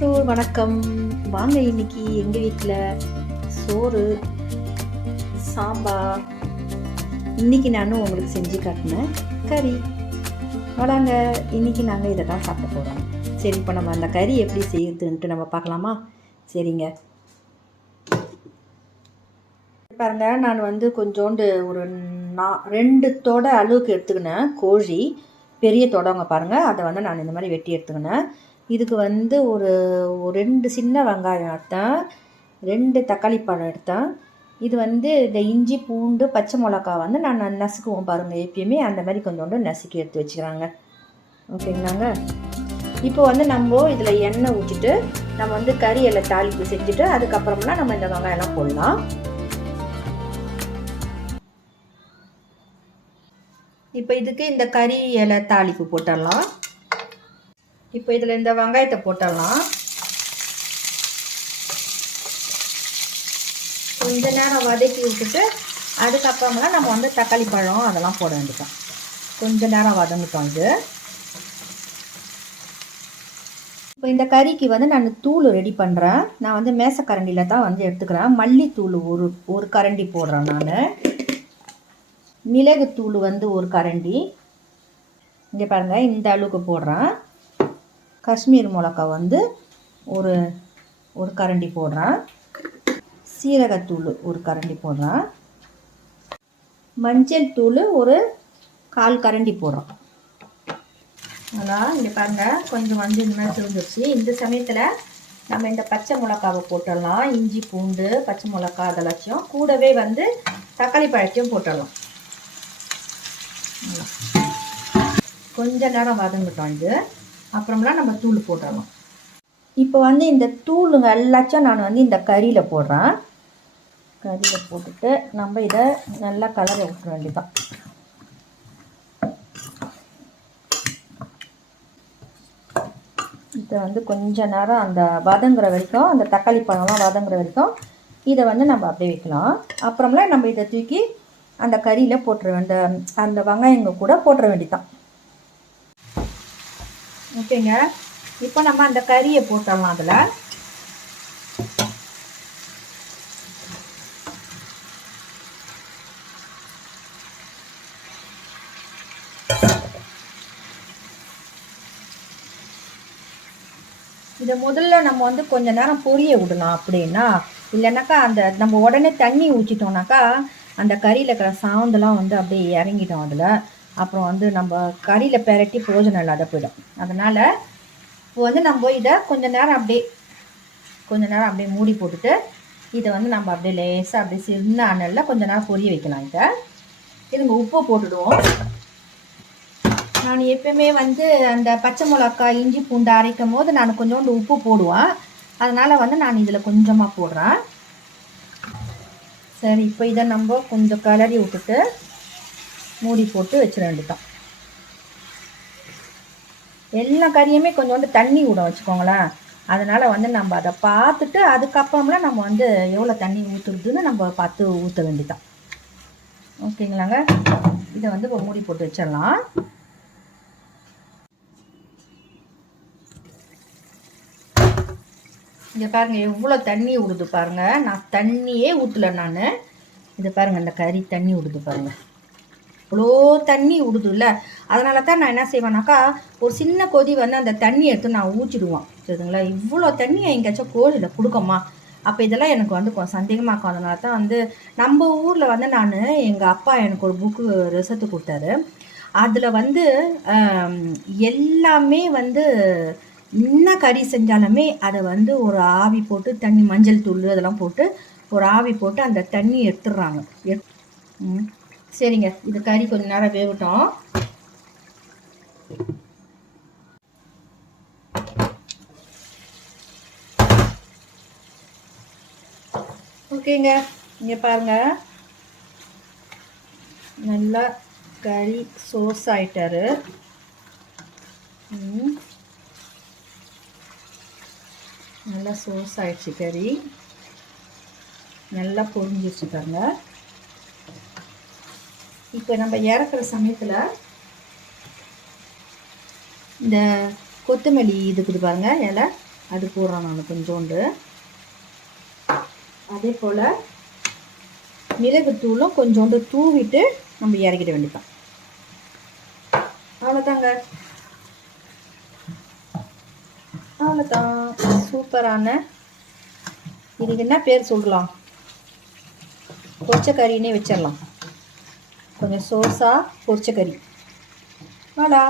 So வணக்கம். வாங்க இன்னைக்கு எங்கள் வீட்டில் சோறு சாம்பார். இன்னைக்கு நானும் உங்களுக்கு செஞ்சு காட்டினேன் கறி. வளாங்க இன்னைக்கு நாங்கள் இதை தான் சாப்பிட போகிறோம் சரி இப்போ நம்ம அந்த கறி எப்படி செய்யுதுன்ட்டு நம்ம பார்க்கலாமா? சரிங்க. பாருங்க நான் வந்து கொஞ்சோண்டு ஒரு நா ரெண்டு தொடை அளவுக்கு எடுத்துக்கினேன் கோழி. பெரிய தொடங்க பாருங்கள் அதை வந்து நான் இந்த மாதிரி வெட்டி எடுத்துக்கினேன். இதுக்கு வந்து ஒரு ரெண்டு சின்ன வெங்காயம் எடுத்தேன். ரெண்டு தக்காளி பழம் எடுத்தேன். இது வந்து இந்த இஞ்சி பூண்டு பச்சை மிளகா வந்து நான் நான் நசுக்குவோம் பாருங்கள் எப்பயுமே அந்த மாதிரி கொஞ்சோண்டு நசுக்கி எடுத்து வச்சுக்கிறாங்க. ஓகேங்களாங்க? இப்போ வந்து நம்ம இதில் எண்ணெய் ஊற்றிட்டு நம்ம வந்து கறி எல்லாம் தாளிப்பு செஞ்சுட்டு அதுக்கப்புறம்லாம் நம்ம இந்த வெங்காயம்லாம் போடலாம். இப்போ இதுக்கு இந்த கறி இலை தாளிப்பு போட்டுடலாம். இப்போ இதில் இந்த வெங்காயத்தை போட்டுடலாம் கொஞ்ச நேரம் வதக்கி விட்டுட்டு அதுக்கப்புறமா நம்ம வந்து தக்காளி பழம் அதெல்லாம் போட வேண்டியதான் கொஞ்ச நேரம் வதங்கிட்டோம் இது இப்போ இந்த கறிக்கு வந்து நான் தூள் ரெடி பண்ணுறேன் நான் வந்து மேசக்கரண்டியில் தான் வந்து எடுத்துக்கிறேன். மல்லித்தூள் ஒரு ஒரு கரண்டி போடுறேன் நான். மிளகுத்தூள் வந்து ஒரு கரண்டி. இங்கே பாருங்கள் இந்த அளவுக்கு போடுறேன். காஷ்மீர் மிளகா வந்து ஒரு ஒரு கரண்டி போடுறேன். சீரகத்தூள் ஒரு கரண்டி போடுறேன். மஞ்சள் தூள் ஒரு கால் கரண்டி போடுறோம். அதான் இங்கே பாருங்கள் கொஞ்சம் மஞ்சள் இந்த மாதிரி தெரிஞ்சிருச்சு இந்த சமயத்தில் நம்ம இந்த பச்சை மிளகாவை போட்டுடலாம். இஞ்சி பூண்டு பச்சை மிளகா அதெல்லாச்சும் கூடவே வந்து தக்காளி பழத்தையும் போட்டுடலாம். கொஞ்ச நேரம் வதங்கிட்டோம் இது. அப்புறம்லாம் நம்ம தூள் போட்டுடலாம் இப்போ வந்து இந்த தூளுங்க எல்லாச்சும் நான் வந்து இந்த கறியில் போடுறேன். கறியில் போட்டுட்டு நம்ம இதை நல்லா கலரை விட்டுற வேண்டியதான் இதை வந்து கொஞ்ச நேரம் அந்த வதங்குற வரைக்கும் அந்த தக்காளி பழம்லாம் வதங்குற வரைக்கும் இதை வந்து நம்ம அப்படியே வைக்கலாம். அப்புறம்லாம் நம்ம இதை தூக்கி அந்த கறியில் போட்டுற அந்த அந்த வெங்காயங்க கூட போட்டுற வேண்டியதான் ஓகேங்க. இப்போ நம்ம அந்த கறியை போட்டுடலாம் அதில். இதை முதல்ல நம்ம வந்து கொஞ்ச நேரம் பொரிய விடலாம் அப்படின்னா இல்லைனாக்கா அந்த நம்ம உடனே தண்ணி ஊற்றிட்டோம்னாக்கா அந்த கறியில் இருக்கிற சாந்தெல்லாம் வந்து அப்படியே இறங்கிட்டோம் அதில். அப்புறம் வந்து நம்ம கறியில் பெரட்டி பிரோஜனம் இல்லாத போயிடும். அதனால் இப்போ வந்து நம்ம இதை கொஞ்ச நேரம் அப்படியே கொஞ்ச நேரம் அப்படியே மூடி போட்டுட்டு இதை வந்து நம்ம அப்படியே லேசாக அப்படியே சின்ன அனலில் கொஞ்ச நேரம் பொரிய வைக்கலாம் இதை. இதுங்க உப்பு போட்டுடுவோம். நான் எப்பயுமே வந்து அந்த பச்சை மிளகா இஞ்சி பூண்டு அரைக்கும் போது நான் கொஞ்சோண்டு உப்பு போடுவேன். அதனால் வந்து நான் இதில் கொஞ்சமாக போடுறேன். சரி இப்போ இதை நம்ம கொஞ்சம் கலரி விட்டுட்டு மூடி போட்டு வச்சிட வேண்டியதான் எல்லா கறியுமே கொஞ்சோண்டு தண்ணி விட வச்சுக்கோங்களேன். அதனால் வந்து நம்ம அதை பார்த்துட்டு அதுக்கப்புறம்லாம் நம்ம வந்து எவ்வளோ தண்ணி ஊற்றுறதுன்னு நம்ம பார்த்து ஊற்ற வேண்டியதான் ஓகேங்களாங்க? இதை வந்து இப்போ மூடி போட்டு வச்சிடலாம். இங்கே பாருங்கள் எவ்வளோ தண்ணி விடுது பாருங்கள் நான் தண்ணியே ஊற்றல நான். இதை பாருங்கள் அந்த கறி தண்ணி விடுது பாருங்கள் அவ்வளோ தண்ணி விடுதுல்ல அதனால தான் நான் என்ன செய்வேனாக்கா ஒரு சின்ன கொதி வந்து அந்த தண்ணி எடுத்து நான் ஊற்றிடுவோம் சரிங்களா? இவ்வளோ தண்ணியை எங்கேயாச்சும் கோழியில் கொடுக்கம்மா. அப்போ இதெல்லாம் எனக்கு வந்து கொஞ்சம் சந்தேகமாக இருக்கும். அதனால தான் வந்து நம்ம ஊரில் வந்து நான் எங்கள் அப்பா எனக்கு ஒரு புக்கு ரிசத்து கொடுத்தாரு. அதில் வந்து எல்லாமே வந்து என்ன கறி செஞ்சாலுமே அதை வந்து ஒரு ஆவி போட்டு தண்ணி மஞ்சள் தூள் அதெல்லாம் போட்டு ஒரு ஆவி போட்டு அந்த தண்ணி எடுத்துடுறாங்க. எட் சரிங்க. இந்த கறி கொஞ்சம் நேரம் வேகட்டும். ஓகேங்க. இங்கே பாருங்கள் நல்லா கறி சோர்ஸ் ஆயிட்டாரு. நல்லா சோர்ஸ் ஆயிடுச்சு கறி. நல்லா பொரிஞ்சிருச்சு பாருங்க. இப்போ நம்ம இறக்குற சமயத்தில் இந்த கொத்தமல்லி இருக்குது பாருங்க இலை. அது போடுறோம் நான் கொஞ்சோண்டு. அதே போல் மிளகுத்தூளும் கொஞ்சோண்டு தூவிட்டு நம்ம இறக்கிட வேண்டியதான் அவ்வளோதாங்க அவ்வளோதான் சூப்பரான. இதுக்கு என்ன பேர் சொல்லலாம்? கொச்சக்கறின்னே கறின்னே வச்சிடலாம். கொஞ்சம் சோஸா பொரிச்ச கறி. வாடா.